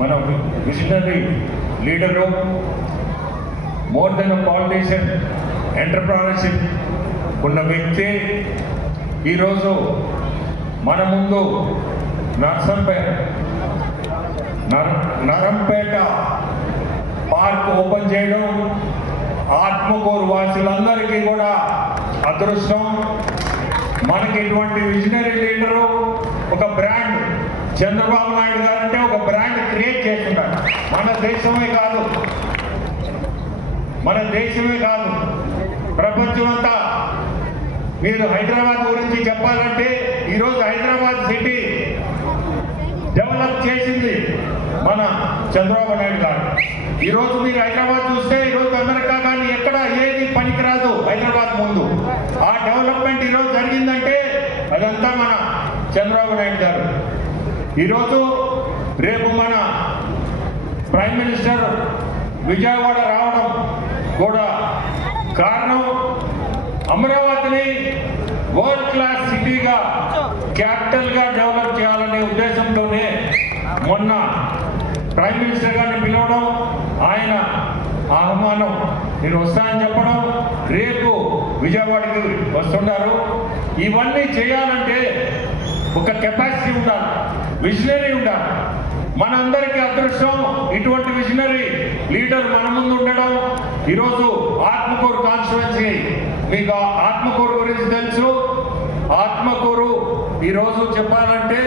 మన visionary leader, more than politician, entrepreneurship ఉన్న వ్యక్తి ఈరోజు మన ముందు నరంపేట పార్క్ ఓపెన్ చేయడం ఆత్మకూరు వాసులందరికీ కూడా అదృష్టం. మనకి ఇటువంటి విజనరీ లీడరు, ఒక బ్రాండ్ చంద్రబాబు నాయుడు గారు అంటే ఒక బ్రాండ్ క్రియేట్ చేస్తున్నారు. మన దేశమే కాదు ప్రపంచం అంతా. మీరు హైదరాబాద్ గురించి చెప్పాలంటే ఈరోజు హైదరాబాద్ సిటీ డెవలప్ చేసింది మన చంద్రబాబు నాయుడు గారు. ఈరోజు మీరు హైదరాబాద్ చూస్తే ఈరోజు అమెరికా కానీ ఎక్కడ ఏది పనికిరాదు హైదరాబాద్ ముందు. ఆ డెవలప్మెంట్ ఈరోజు జరిగిందంటే అదంతా మన చంద్రబాబు నాయుడు గారు. ఈరోజు రేపు మన ప్రైమ్ మినిస్టర్ విజయవాడ రావడం కూడా కారణం అమరావతిని వరల్డ్ క్లాస్ సిటీగా, క్యాపిటల్గా డెవలప్ చేయాలనే ఉద్దేశంతోనే మొన్న ప్రైమ్ మినిస్టర్ గారిని పిలవడం, ఆయన ఆహ్వానం నేను వస్తానని చెప్పడం, రేపు విజయవాడకి వస్తున్నారు. ఇవన్నీ చేయాలంటే ఒక కెపాసిటీ ఉండాలి, విజనరీ ఉండాలి. మనందరికీ అదృష్టం ఇటువంటి విజనరీ లీడర్ మన ముందు ఉండడం. ఈరోజు ఆత్మకూరు కాన్స్టిట్యుయెన్సీ, మీకు ఆత్మకూరు గురించి తెలుసు. ఆత్మకూరు ఈరోజు చెప్పాలంటే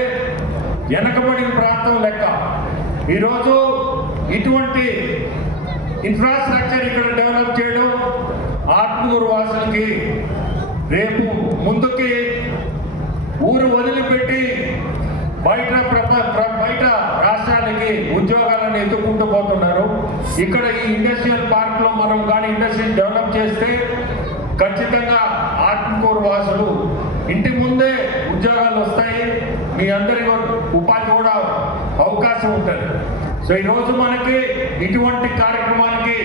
వెనకబడిన ప్రాంతం లెక్క. ఈరోజు ఇటువంటి ఇన్ఫ్రాస్ట్రక్చర్ ఇక్కడ డెవలప్ చేయడం ఆత్మకూరు వాసులకి రేపు ముందుకి ఊరు వదిలిపెట్టి బయట రాష్ట్రాలకి ఉద్యోగాలను ఎత్తుకుంటూ పోతున్నారు. ఇక్కడ ఈ ఇండస్ట్రియల్ పార్క్ లో మనం కానీ ఇండస్ట్రీ డెవలప్ చేస్తే ఖచ్చితంగా ఆత్మకూరు వాసులు ఇంటి ముందే ఉద్యోగాలు వస్తాయి, మీ అందరికీ ఉపాధి కూడా అవకాశం ఉంటుంది. సో ఈరోజు మనకి ఇటువంటి కార్యక్రమానికి